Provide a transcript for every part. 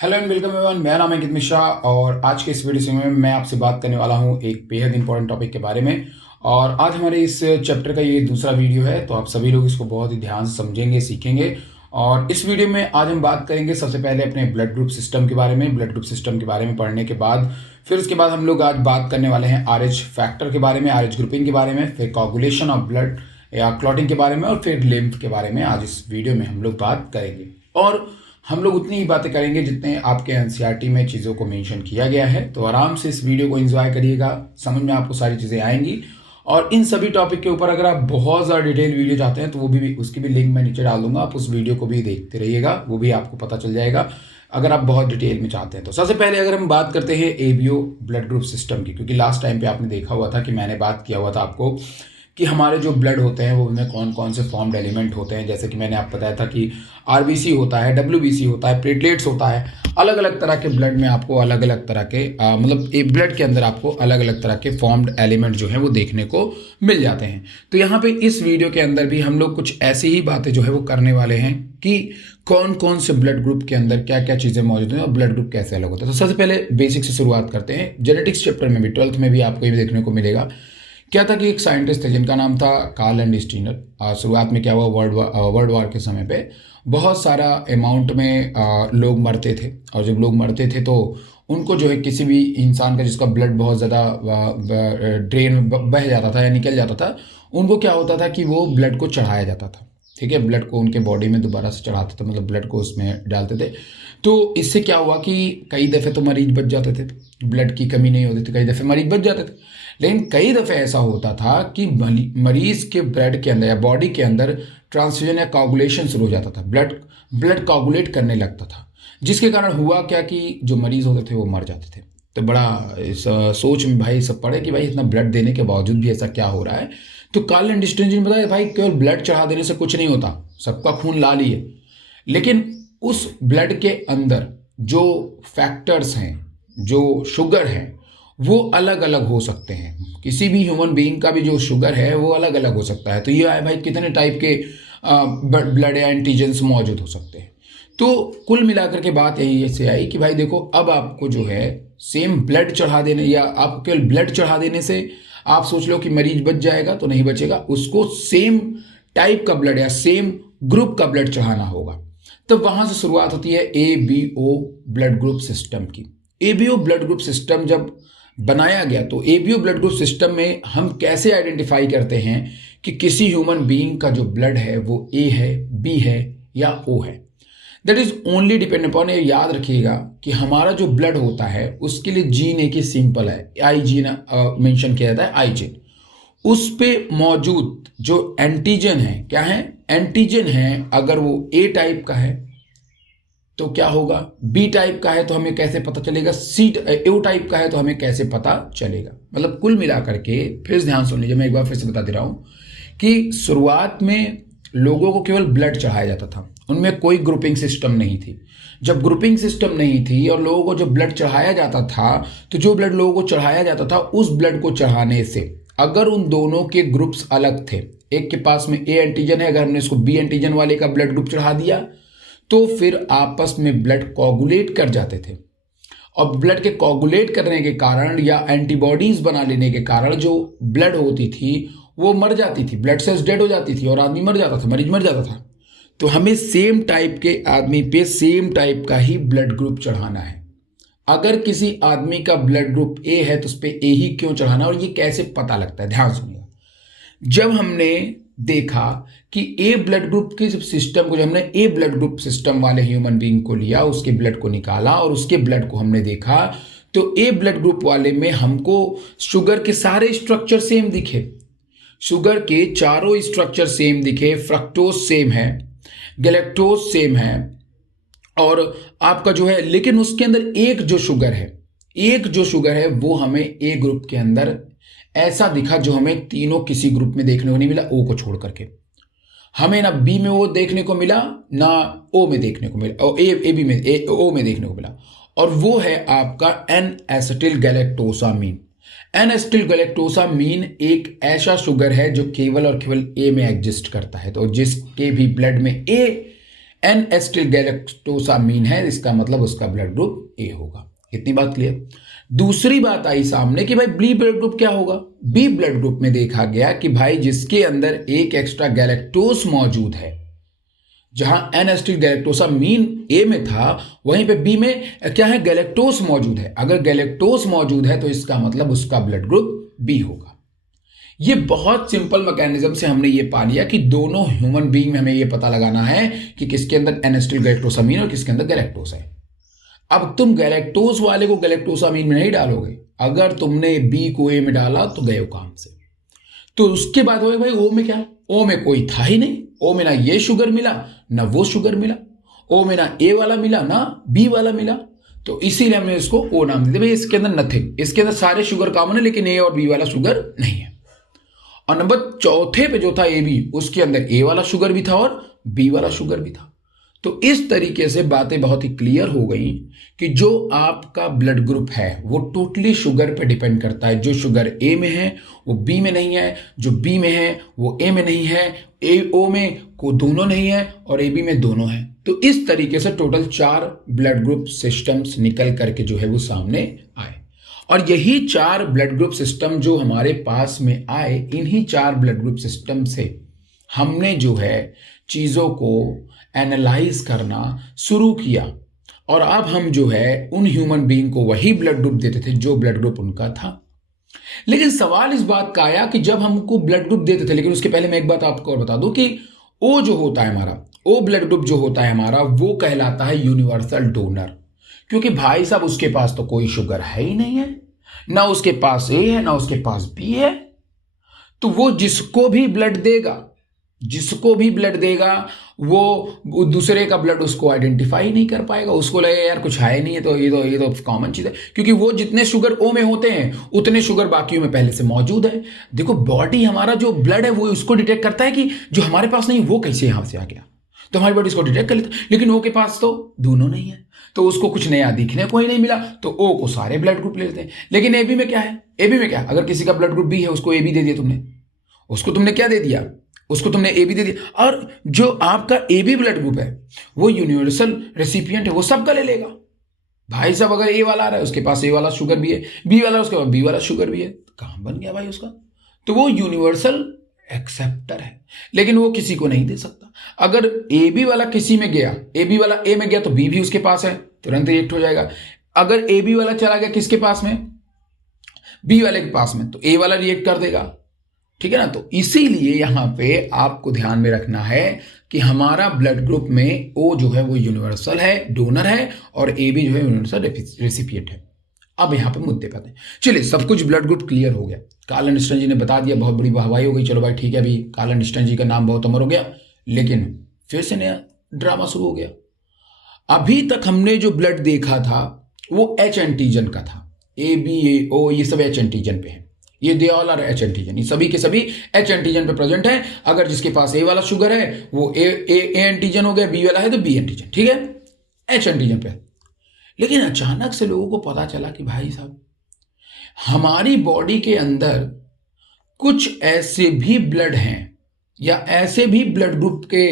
Hello and welcome everyone. मेरा नाम है अंकित मिश्रा और आज के इस वीडियो में मैं आपसे बात करने वाला हूं एक बेहद इंपॉर्टेंट टॉपिक के बारे में। और आज हमारे इस चैप्टर का ये दूसरा वीडियो है, तो आप सभी लोग इसको बहुत ही ध्यान से समझेंगे, सीखेंगे। और इस वीडियो में आज हम बात करेंगे सबसे पहले अपने ब्लड ग्रुप सिस्टम के बारे में। ब्लड ग्रुप सिस्टम के बारे में पढ़ने के बाद फिर उसके बाद हम लोग आज बात करने वाले हैं RH फैक्टर के बारे में, RH ग्रुपिंग के बारे में, फिर कोगुलेशन ऑफ ब्लड या क्लॉटिंग के बारे में, और फिर लिम्फ के बारे में आज इस वीडियो में हम लोग बात करेंगे। और हम लोग उतनी ही बातें करेंगे जितने आपके एनसीईआरटी में चीज़ों को मेंशन किया गया है। तो आराम से इस वीडियो को एंजॉय करिएगा, समझ में आपको सारी चीज़ें आएंगी। और इन सभी टॉपिक के ऊपर अगर आप बहुत ज़्यादा डिटेल वीडियो चाहते हैं तो वो भी उसकी भी लिंक मैं नीचे डाल दूंगा, आप उस वीडियो को भी देखते रहिएगा, वो भी आपको पता चल जाएगा अगर आप बहुत डिटेल में चाहते हैं। तो सबसे पहले अगर हम बात करते हैं एबीओ ब्लड ग्रुप सिस्टम की, क्योंकि लास्ट टाइम पे आपने देखा हुआ था कि मैंने बात किया हुआ था आपको कि हमारे जो ब्लड होते हैं वो उनमें कौन कौन से फॉर्म्ड एलिमेंट होते हैं। जैसे कि मैंने आपको बताया था कि आरबीसी होता है, डब्ल्यूबीसी होता है, प्लेटलेट्स होता है। अलग अलग तरह के ब्लड में आपको अलग अलग तरह के मतलब एक ब्लड के अंदर आपको अलग अलग तरह के फॉर्म्ड एलिमेंट जो है वो देखने को मिल जाते हैं। तो यहाँ पे इस वीडियो के अंदर भी हम लोग कुछ ऐसी ही बातें जो है वो करने वाले हैं कि कौन कौन से ब्लड ग्रुप के अंदर क्या क्या चीज़ें मौजूद हैं और ब्लड ग्रुप कैसे अलग होता है। तो सबसे पहले बेसिक से शुरुआत करते हैं। जेनेटिक्स चैप्टर में भी 12th में भी आपको ये देखने को मिलेगा। क्या था कि एक साइंटिस्ट थे जिनका नाम था कार्ल एंड स्टीनर। शुरुआत में क्या हुआ, वर्ल्ड वार के समय पे बहुत सारा अमाउंट में लोग मरते थे। और जब लोग मरते थे तो उनको जो है किसी भी इंसान का जिसका ब्लड बहुत ज़्यादा ड्रेन में बह जाता था या निकल जाता था, उनको क्या होता था कि वो ब्लड को चढ़ाया जाता था। ठीक है, ब्लड को उनके बॉडी में दोबारा से चढ़ाते थे, मतलब ब्लड को उसमें डालते थे। तो इससे क्या हुआ कि कई दफ़े तो मरीज बच जाते थे, ब्लड की कमी नहीं होती थी, कई दफ़े मरीज बच जाते थे। लेकिन कई दफ़े ऐसा होता था कि मरीज के ब्लड के अंदर या बॉडी के अंदर ट्रांसफ्यूजन या कोगुलेशन शुरू हो जाता था, ब्लड कोगुलेट करने लगता था, जिसके कारण हुआ क्या कि जो मरीज होते थे वो मर जाते थे। तो बड़ा इस सोच में भाई सब पड़े कि भाई इतना ब्लड देने के बावजूद भी ऐसा क्या हो रहा है। तो कार्ल एंड स्टीनर ने बताया भाई केवल ब्लड चढ़ा देने से कुछ नहीं होता, सबका खून लाल ही है, लेकिन उस ब्लड के अंदर जो फैक्टर्स हैं, जो शुगर है, वो अलग अलग हो सकते हैं। किसी भी ह्यूमन बीइंग का भी जो शुगर है वो अलग अलग हो सकता है। तो ये आए भाई कितने टाइप के ब्लड या एंटीजेंस मौजूद हो सकते हैं। तो कुल मिलाकर के बात यही से आई कि भाई देखो, अब आपको जो है सेम ब्लड चढ़ा देने या आपको केवल ब्लड चढ़ा देने से आप सोच लो कि मरीज बच जाएगा, तो नहीं बचेगा। उसको सेम टाइप का ब्लड या सेम ग्रुप का ब्लड चढ़ाना होगा। तो वहां से शुरुआत होती है एबीओ ब्लड ग्रुप सिस्टम की। एबीओ ब्लड ग्रुप सिस्टम जब बनाया गया तो एबीओ ब्लड ग्रुप सिस्टम में हम कैसे आइडेंटिफाई करते हैं कि किसी ह्यूमन बीइंग का जो ब्लड है वो ए है, बी है या ओ है। That is only depend upon, ये याद रखिएगा कि हमारा जो ब्लड होता है उसके लिए जीन एक ही सिंपल है, आई जीन मेंशन किया जाता है, आई जीन। उस पे मौजूद जो एंटीजन है, क्या है, एंटीजन है। अगर वो ए टाइप का है तो क्या होगा, बी टाइप का है तो हमें कैसे पता चलेगा, सी ओ टाइप का है तो हमें कैसे पता चलेगा। मतलब कुल मिलाकर के फिर ध्यान सुन लीजिए, मैं एक बार फिर से बता दे रहा हूं कि शुरुआत में लोगों को केवल ब्लड चढ़ाया जाता था, उनमें कोई ग्रुपिंग सिस्टम नहीं थी। जब ग्रुपिंग सिस्टम नहीं थी और लोगों को जब ब्लड चढ़ाया जाता था, तो जो ब्लड लोगों को चढ़ाया जाता था उस ब्लड को चढ़ाने से अगर उन दोनों के ग्रुप्स अलग थे, एक के पास में ए एंटीजन है, अगर हमने इसको बी एंटीजन वाले का ब्लड ग्रुप चढ़ा दिया तो फिर आपस में ब्लड कोगुलेट कर जाते थे। और ब्लड के कोगुलेट करने के कारण या एंटीबॉडीज बना लेने के कारण जो ब्लड होती थी वो मर जाती थी, ब्लड सेल्स डेड हो जाती थी और आदमी मर जाता था, मरीज मर जाता था। तो हमें सेम टाइप के आदमी पे सेम टाइप का ही ब्लड ग्रुप चढ़ाना है। अगर किसी आदमी का ब्लड ग्रुप ए है तो उस पर ए ही क्यों चढ़ाना, और ये कैसे पता लगता है, ध्यान सुनिए। जब हमने देखा कि ए ब्लड ग्रुप के सिस्टम को, जब हमने ए ब्लड ग्रुप सिस्टम वाले ह्यूमन बीइंग को लिया, उसके ब्लड को निकाला और उसके ब्लड को हमने देखा, तो ए ब्लड ग्रुप वाले में हमको शुगर के सारे स्ट्रक्चर सेम दिखे, शुगर के चारों स्ट्रक्चर सेम दिखे। फ्रक्टोज सेम है, गैलेक्टोज सेम है, और आपका जो है, लेकिन उसके अंदर एक जो शुगर है वो हमें ए ग्रुप के अंदर ऐसा दिखा जो हमें तीनों किसी ग्रुप में देखने को नहीं मिला, ओ को छोड़ करके। हमें ना बी में ओ देखने को मिला, ना ओ में देखने को मिला, और ए बी में ओ में देखने को मिला, और वो है आपका एन एसिटिल गैलेक्टोसामीन। एन एसिटिल गैलेक्टोसामीन एक ऐसा शुगर है जो केवल और केवल ए में एग्जिस्ट करता है। तो जिसके भी ब्लड में ए एन एसिटिल गैलेक्टोसामीन है, इसका मतलब उसका ब्लड ग्रुप ए होगा। इतनी बात क्लियर। दूसरी बात आई सामने कि भाई बी ब्लड ग्रुप क्या होगा। बी ब्लड ग्रुप में देखा गया कि भाई जिसके अंदर एक एक्स्ट्रा गैलेक्टोस मौजूद है, जहां एन एसिटिल गैलेक्टोसामीन ए में था, वहीं पे बी में क्या है, गैलेक्टोस मौजूद है। अगर गैलेक्टोस मौजूद है तो इसका मतलब उसका ब्लड ग्रुप बी होगा। ये बहुत सिंपल मैकेनिज्म से हमने ये पा लिया कि दोनों ह्यूमन बीइंग में हमें ये पता लगाना है कि किसके अंदर एन एसिटिल गैलेक्टोसामीन और किसके अंदर गैलेक्टोस है। अब तुम गैलेक्टोस वाले को गैलेक्टोसामीन में नहीं डालोगे, अगर तुमने बी को ए में डाला तो गए काम से। तो उसके बाद हो भाई ओ में क्या, ओ में कोई था ही नहीं, ओ में ना ये शुगर मिला ना वो शुगर मिला, ओ में ना ए वाला मिला ना बी वाला मिला, तो इसीलिए हमने इसको ओ नाम दे दिया। भाई इसके अंदर नथिंग, इसके अंदर सारे शुगर कॉमन है लेकिन ए और बी वाला शुगर नहीं है। और नंबर चौथे पे जो था ए बी, उसके अंदर ए वाला शुगर भी था और बी वाला शुगर भी था। तो इस तरीके से बातें बहुत ही क्लियर हो गई कि जो आपका ब्लड ग्रुप है वो टोटली शुगर पे डिपेंड करता है। जो शुगर ए में है वो बी में नहीं है, जो बी में है वो ए में नहीं है, ए ओ में को दोनों नहीं है और ए बी में दोनों है। तो इस तरीके से टोटल 4 ब्लड ग्रुप सिस्टम्स निकल करके जो है वो सामने आए। और यही 4 ब्लड ग्रुप सिस्टम जो हमारे पास में आए, इन्हीं 4 ब्लड ग्रुप सिस्टम से हमने जो है चीज़ों को एनालाइज करना शुरू किया। और अब हम जो है उन ह्यूमन बीइंग को वही ब्लड ग्रुप देते थे जो ब्लड ग्रुप उनका था। लेकिन सवाल इस बात का आया कि जब हमको ब्लड ग्रुप देते थे, लेकिन उसके पहले मैं एक बात आपको और बता दूं कि ओ जो होता है हमारा, ओ ब्लड ग्रुप जो होता है हमारा, वो कहलाता है यूनिवर्सल डोनर। क्योंकि भाई साहब उसके पास तो कोई शुगर है ही नहीं है, ना उसके पास ए है ना उसके पास बी है, तो वो जिसको भी ब्लड देगा, जिसको भी ब्लड देगा वो दूसरे का ब्लड उसको आइडेंटिफाई नहीं कर पाएगा। उसको लगेगा यार कुछ है नहीं है, तो ये तो कॉमन चीज है, क्योंकि वो जितने शुगर ओ में होते हैं उतने शुगर बाकियों में पहले से मौजूद है। देखो बॉडी हमारा जो ब्लड है वो उसको डिटेक्ट करता है कि जो हमारे पास नहीं वो कैसे यहां से आ गया, तो हमारी बॉडी इसको डिटेक्ट कर लेता है। लेकिन ओ के पास तो दोनों नहीं है, तो उसको कुछ नया दिखने को ही नहीं मिला, तो ओ को सारे ब्लड ग्रुप ले लेते हैं। लेकिन ए बी में क्या है, ए बी में क्या, अगर किसी का ब्लड ग्रुप बी है उसको ए बी दे दिया तुमने, उसको तुमने क्या दे दिया, उसको तुमने ए बी दे दिया। और जो आपका ए बी ब्लड ग्रुप है वो यूनिवर्सल रेसिपिएंट है, वो सबका ले लेगा। भाई साहब अगर ए वाला आ रहा है उसके पास ए वाला शुगर भी है, बी वाला उसके पास बी वाला शुगर भी है, काम बन गया भाई उसका। तो वो यूनिवर्सल एक्सेप्टर है, लेकिन वो किसी को नहीं दे सकता। अगर ए बी वाला किसी में गया, ए बी वाला ए में गया तो बी भी उसके पास है, तुरंत रिएक्ट हो जाएगा। अगर ए बी वाला चला गया किसके पास में, बी वाले के पास में, तो ए वाला रिएक्ट कर देगा, ठीक है ना। तो इसीलिए यहां पे आपको ध्यान में रखना है कि हमारा ब्लड ग्रुप में ओ जो है वो यूनिवर्सल है, डोनर है, और ए बी जो है यूनिवर्सल रेसिपिएंट है। अब यहां पे मुद्दे पे आते हैं। चलिए सब कुछ ब्लड ग्रुप क्लियर हो गया, कार्ल एंडरसन जी ने बता दिया, बहुत बड़ी वाहवाही हो गई। चलो भाई ठीक है, अभी कार्ल एंडरसन जी का नाम बहुत अमर हो गया, लेकिन फिर से नया ड्रामा शुरू हो गया। अभी तक हमने जो ब्लड देखा था वो एच एंटीजन का था, ए बी ए ओ ये सब एच एंटीजन पे है, ये they all R H antigen, ये सभी के सभी एच एंटीजन पे प्रेजेंट है। अगर जिसके पास ए वाला शुगर है वो ए एंटीजन हो गया, बी वाला है तो बी एंटीजन, ठीक है, एच एंटीजन पे। लेकिन अचानक से लोगों को पता चला कि भाई साहब हमारी बॉडी के अंदर कुछ ऐसे भी ब्लड हैं या ऐसे भी ब्लड ग्रुप के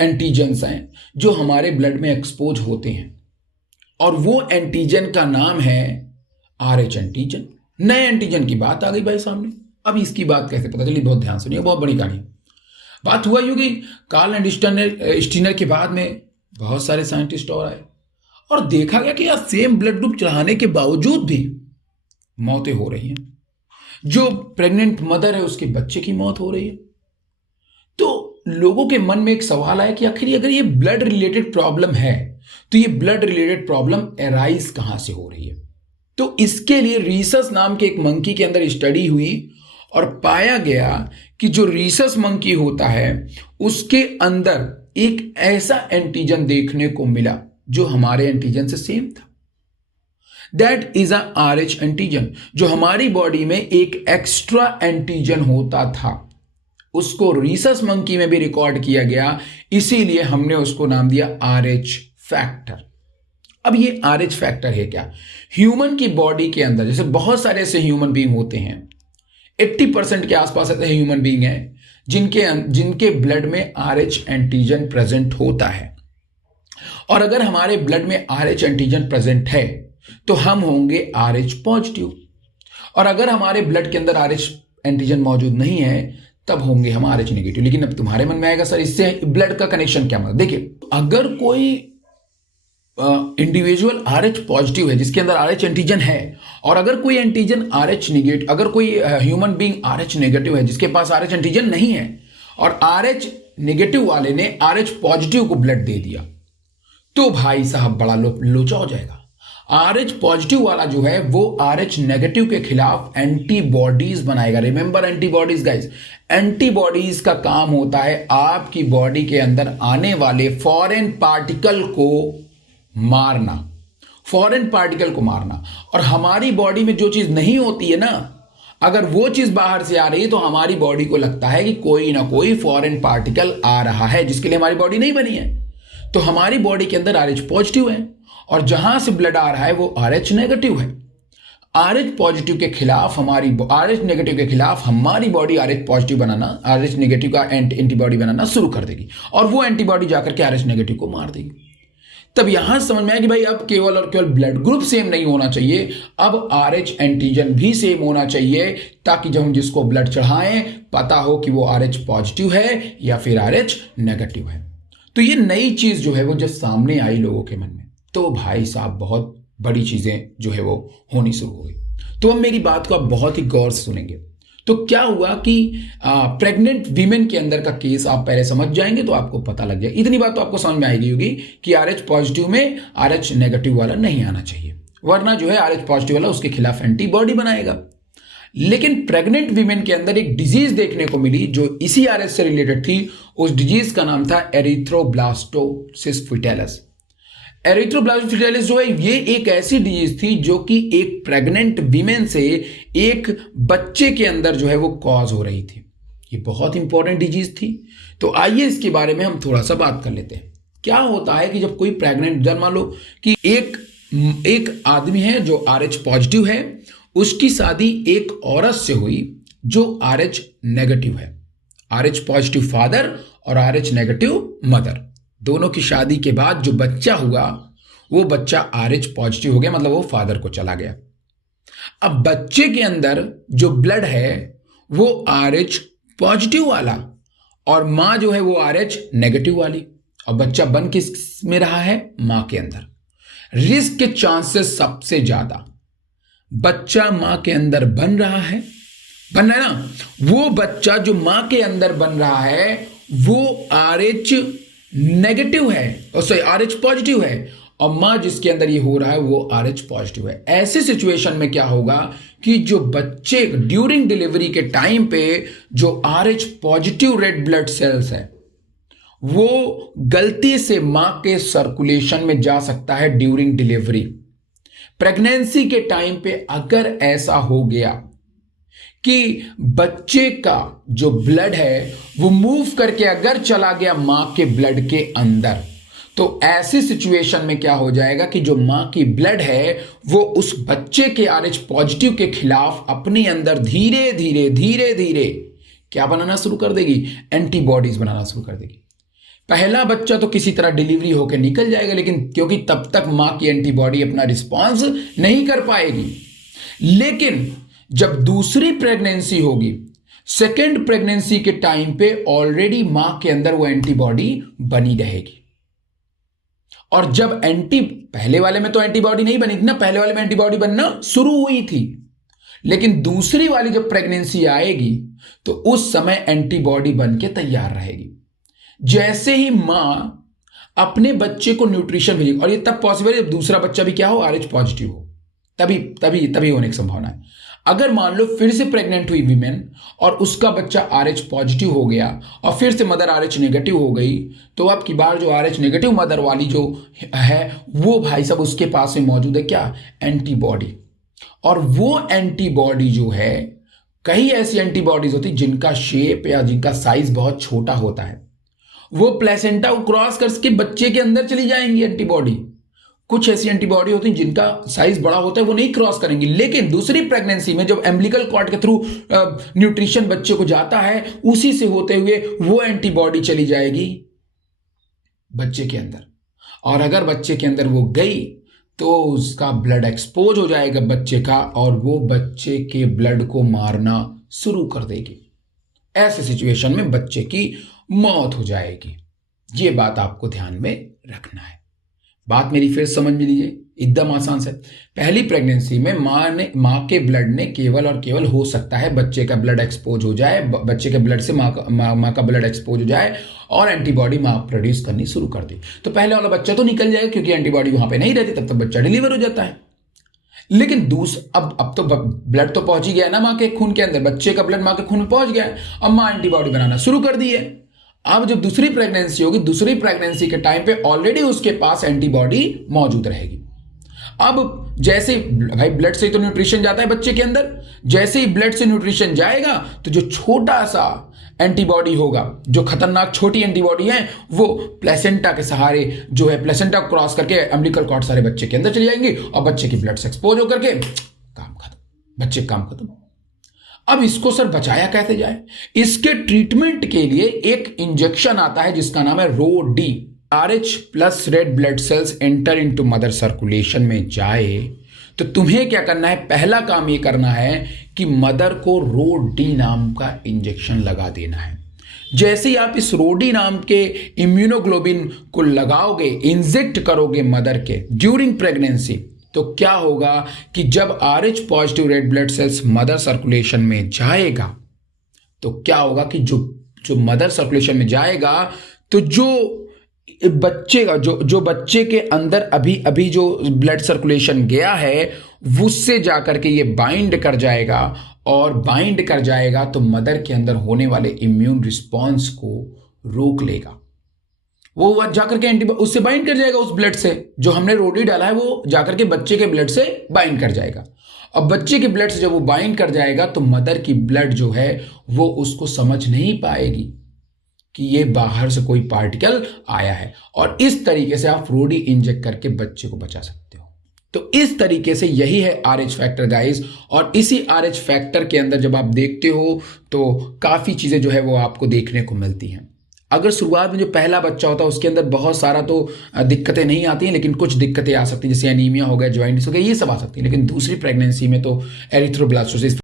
एंटीजन्स हैं जो हमारे ब्लड में एक्सपोज होते हैं, और वो एंटीजन का नाम है आर एच एंटीजन। नए एंटीजन की बात आ गई भाई सामने। अब इसकी बात कैसे पता चली, बहुत ध्यान सुनिए, बहुत बड़ी कहानी। बात हुआ यूं कि कार्ल एंडरसन के बाद में बहुत सारे साइंटिस्ट और आए और देखा गया कि यार सेम ब्लड ग्रुप चढ़ाने के बावजूद भी मौतें हो रही हैं। जो प्रेग्नेंट मदर है उसके बच्चे की मौत हो रही है। तो लोगों के मन में एक सवाल आया कि आखिर अगर ये ब्लड रिलेटेड प्रॉब्लम है तो ये ब्लड रिलेटेड प्रॉब्लम एराइज कहां से हो रही है। तो इसके लिए रीसस नाम के एक मंकी के अंदर स्टडी हुई और पाया गया कि जो रीसस मंकी होता है उसके अंदर एक ऐसा एंटीजन देखने को मिला जो हमारे एंटीजन से सेम था। That is a RH antigen, जो हमारी बॉडी में एक एक्स्ट्रा एंटीजन होता था, उसको रीसस मंकी में भी रिकॉर्ड किया गया, इसीलिए हमने उसको नाम दिया RH फैक्टर। अब ये RH फैक्टर है क्या, ह्यूमन की बॉडी के अंदर जैसे बहुत सारे ऐसे ह्यूमन बीइंग होते हैं, 80% के आसपास ऐसे ह्यूमन बीइंग हैं जिनके ब्लड में RH एंटीजन प्रेजेंट होता है। और अगर हमारे ब्लड में RH एंटीजन प्रेजेंट है तो हम होंगे RH पॉजिटिव, और अगर हमारे ब्लड के अंदर RH एंटीजन मौजूद नहीं है तब होंगे हम RH नेगेटिव। लेकिन अब तुम्हारे मन में आएगा सर इससे ब्लड का कनेक्शन क्या? मतलब देखिए, अगर कोई इंडिविजुअल RH पॉजिटिव है जिसके अंदर RH एंटीजन है, और अगर कोई एंटीजन RH नेगेटिव, अगर कोई ह्यूमन बीइंग RH नेगेटिव है जिसके पास RH एंटीजन नहीं है, और RH नेगेटिव वाले ने RH पॉजिटिव को ब्लड दे दिया, तो भाई साहब बड़ा लोचा हो जाएगा। RH पॉजिटिव वाला जो है वो RH नेगेटिव के खिलाफ एंटीबॉडीज बनाएगा। रिमेंबर एंटीबॉडीज गाइस, एंटीबॉडीज का काम होता है आपकी बॉडी के अंदर आने वाले फॉरेन पार्टिकल को मारना, फॉरेन पार्टिकल को मारना। और हमारी बॉडी में जो चीज नहीं होती है ना, अगर वो चीज बाहर से आ रही है तो हमारी बॉडी को लगता है कि कोई ना कोई फॉरेन पार्टिकल आ रहा है जिसके लिए हमारी बॉडी नहीं बनी है। तो हमारी बॉडी के अंदर RH पॉजिटिव है और जहां से ब्लड आ रहा है वो RH नेगेटिव है। RH पॉजिटिव के खिलाफ RH नेगेटिव के खिलाफ हमारी बॉडी RH पॉजिटिव बनाना, RH नेगेटिव का एंटीबॉडी बनाना शुरू कर देगी, और वो एंटीबॉडी जाकर के RH नेगेटिव को मार देगी। तब यहां समझ में आया कि भाई अब केवल और केवल ब्लड ग्रुप सेम नहीं होना चाहिए, अब RH एंटीजन भी सेम होना चाहिए, ताकि जब हम जिसको ब्लड चढ़ाएं पता हो कि वो RH पॉजिटिव है या फिर RH नेगेटिव है। तो ये नई चीज जो है वो जब सामने आई लोगों के मन में, तो भाई साहब बहुत बड़ी चीजें जो है वो होनी शुरू हो गई। तो अब मेरी बात को आप बहुत ही गौर से सुनेंगे। तो क्या हुआ कि प्रेग्नेंट वीमेन के अंदर का केस आप पहले समझ जाएंगे तो आपको पता लग जाए, इतनी बात तो आपको समझ में आएगी होगी कि RH पॉजिटिव में RH नेगेटिव वाला नहीं आना चाहिए, वरना जो है RH पॉजिटिव वाला उसके खिलाफ एंटीबॉडी बनाएगा। लेकिन प्रेग्नेंट वीमेन के अंदर एक डिजीज देखने को मिली जो इसी RH से रिलेटेड थी। उस डिजीज का नाम था एरिथ्रोब्लास्टोसिस फिटेलिस। एरिथ्रोब्लास्टोसिस फिटेलिस जो है ये एक ऐसी डिजीज थी जो कि एक प्रेग्नेंट वीमेन से एक बच्चे के अंदर जो है वो कॉज हो रही थी। ये बहुत इंपॉर्टेंट डिजीज थी। तो आइए इसके बारे में हम थोड़ा सा बात कर लेते हैं। क्या होता है कि जब कोई प्रेग्नेंट, जब मान लो कि एक आदमी है जो RH पॉजिटिव है, उसकी शादी एक औरत से हुई जो RH नेगेटिव है। RH पॉजिटिव फादर और RH नेगेटिव मदर, दोनों की शादी के बाद जो बच्चा हुआ वो बच्चा RH पॉजिटिव हो गया, मतलब वो फादर को चला गया। अब बच्चे के अंदर जो ब्लड है वो RH पॉजिटिव वाला, और मां जो है वो RH नेगेटिव वाली, और बच्चा बन किस में रहा है? मां के अंदर। रिस्क के चांसेस सबसे ज्यादा बच्चा मां के अंदर बन रहा है ना, वो बच्चा जो मां के अंदर बन रहा है वो RH नेगेटिव है, सॉरी RH पॉजिटिव है, और मां जिसके अंदर ये हो रहा है वो RH पॉजिटिव है। ऐसे सिचुएशन में क्या होगा कि जो बच्चे ड्यूरिंग डिलीवरी के टाइम पे जो RH positive red blood cells है वो गलती से मां के सर्कुलेशन में जा सकता है ड्यूरिंग डिलीवरी। प्रेगनेंसी के टाइम पे अगर ऐसा हो गया कि बच्चे का जो ब्लड है वो मूव करके अगर चला गया मां के ब्लड के अंदर, तो ऐसी सिचुएशन में क्या हो जाएगा कि जो मां की ब्लड है वो उस बच्चे के RH पॉजिटिव के खिलाफ अपने अंदर धीरे धीरे क्या बनाना शुरू कर देगी? एंटीबॉडीज बनाना शुरू कर देगी। पहला बच्चा तो किसी तरह डिलीवरी होकर निकल जाएगा, लेकिन क्योंकि तब तक मां की एंटीबॉडी अपना रिस्पॉन्स नहीं कर पाएगी। लेकिन जब दूसरी प्रेगनेंसी होगी, सेकेंड प्रेगनेंसी के टाइम पे ऑलरेडी मां के अंदर वो एंटीबॉडी बनी रहेगी। और जब पहले वाले में तो एंटीबॉडी नहीं बनी थी ना, पहले वाले में एंटीबॉडी बनना शुरू हुई थी, लेकिन दूसरी वाली जब प्रेगनेंसी आएगी तो उस समय एंटीबॉडी बन के तैयार रहेगी। जैसे ही मां अपने बच्चे को न्यूट्रिशन भेजेगी, और ये तब पॉसिबल है जब दूसरा बच्चा भी क्या हो? RH पॉजिटिव हो, तभी होने की संभावना है। अगर मान लो फिर से प्रेग्नेंट हुई वीमेन और उसका बच्चा RH पॉजिटिव हो गया और फिर से मदर RH नेगेटिव हो गई, तो अब की बार जो RH नेगेटिव मदर वाली जो है वो भाई साहब उसके पास में मौजूद है क्या? एंटीबॉडी। और वो एंटीबॉडी जो है, कई ऐसी एंटीबॉडीज होती जिनका शेप या जिनका साइज बहुत छोटा होता है, वो प्लेसेंटा को क्रॉस करके बच्चे के अंदर चली जाएंगी एंटीबॉडी। कुछ ऐसी एंटीबॉडी होती हैं जिनका साइज बड़ा होता है, वो नहीं क्रॉस करेंगी, लेकिन दूसरी प्रेगनेंसी में जब एम्बिलिकल कॉर्ड के थ्रू न्यूट्रिशन बच्चे को जाता है, उसी से होते हुए वो एंटीबॉडी चली जाएगी बच्चे के अंदर। और अगर बच्चे के अंदर वो गई तो उसका ब्लड एक्सपोज हो जाएगा बच्चे का, और वो बच्चे के ब्लड को मारना शुरू कर देगी। ऐसे सिचुएशन में बच्चे की मौत हो जाएगी। ये बात आपको ध्यान में रखना है। बात मेरी फिर समझ में लीजिए, एकदम आसान से। पहली प्रेगनेंसी में माँ के ब्लड ने केवल और केवल हो सकता है बच्चे का ब्लड एक्सपोज हो जाए, बच्चे के ब्लड से माँ का ब्लड एक्सपोज हो जाए और एंटीबॉडी माँ प्रोड्यूस करनी शुरू कर दी, तो पहले वाला बच्चा तो निकल जाएगा क्योंकि एंटीबॉडी वहां पे नहीं रहती, तब तक बच्चा डिलीवर हो जाता है। लेकिन अब तो ब्लड तो पहुंच ही गया ना माँ के खून के अंदर, बच्चे का ब्लड माँ के खून में पहुंच गया है, अब माँ एंटीबॉडी बनाना शुरू कर दी है। अब जब दूसरी प्रेगनेंसी होगी, दूसरी प्रेगनेंसी के टाइम पे ऑलरेडी उसके पास एंटीबॉडी मौजूद रहेगी। अब जैसे भाई ब्लड से ही तो न्यूट्रिशन जाता है बच्चे के अंदर, जैसे ही ब्लड से न्यूट्रिशन जाएगा तो जो छोटा सा एंटीबॉडी होगा, जो खतरनाक छोटी एंटीबॉडी है, वो प्लेसेंटा के सहारे जो है, प्लेसेंटा क्रॉस करके अम्बिलिकल कॉर्ड सारे बच्चे के अंदर चली जाएंगी और बच्चे की ब्लड से एक्सपोज होकर के काम खत्म, बच्चे का काम खत्म। अब इसको सर बचाया कैसे जाए? इसके ट्रीटमेंट के लिए एक इंजेक्शन आता है जिसका नाम है RHO-D। RH plus red blood cells enter into mother circulation में जाए तो तुम्हें क्या करना है? पहला काम ये करना है कि मदर को RHO-D नाम का इंजेक्शन लगा देना है। जैसे ही आप इस RHO-D नाम के इम्यूनोग्लोबिन को लगाओगे, इंजेक्ट करोगे मदर के ड्यूरिंग प्रेगनेंसी, तो क्या होगा कि जब RH positive red blood cells mother circulation में जाएगा तो क्या होगा कि जो मदर सर्कुलेशन में जाएगा तो जो बच्चे का जो बच्चे के अंदर अभी जो ब्लड सर्कुलेशन गया है उससे जाकर के ये बाइंड कर जाएगा, और बाइंड कर जाएगा तो मदर के अंदर होने वाले इम्यून रिस्पॉन्स को रोक लेगा। वो जाकर के उससे बाइंड कर जाएगा, उस ब्लड से जो हमने RHO-D डाला है वो जाकर के बच्चे के ब्लड से बाइंड कर जाएगा। अब बच्चे के ब्लड से जब वो बाइंड कर जाएगा तो मदर की ब्लड जो है वो उसको समझ नहीं पाएगी कि ये बाहर से कोई पार्टिकल आया है, और इस तरीके से आप RHO-D इंजेक्ट करके बच्चे को बचा सकते हो। तो इस तरीके से यही है RH फैक्टर गाइस, और इसी RH फैक्टर के अंदर जब आप देखते हो तो काफ़ी चीज़ें जो है वो आपको देखने को मिलती हैं। अगर शुरुआत में जो पहला बच्चा होता है उसके अंदर बहुत सारा तो दिक्कतें नहीं आती हैं, लेकिन कुछ दिक्कतें आ सकती हैं, जैसे एनीमिया हो गया, जॉइंटिस हो गया, ये सब आ सकती हैं। लेकिन दूसरी प्रेगनेंसी में तो एरिथ्रोब्लास्टोसिस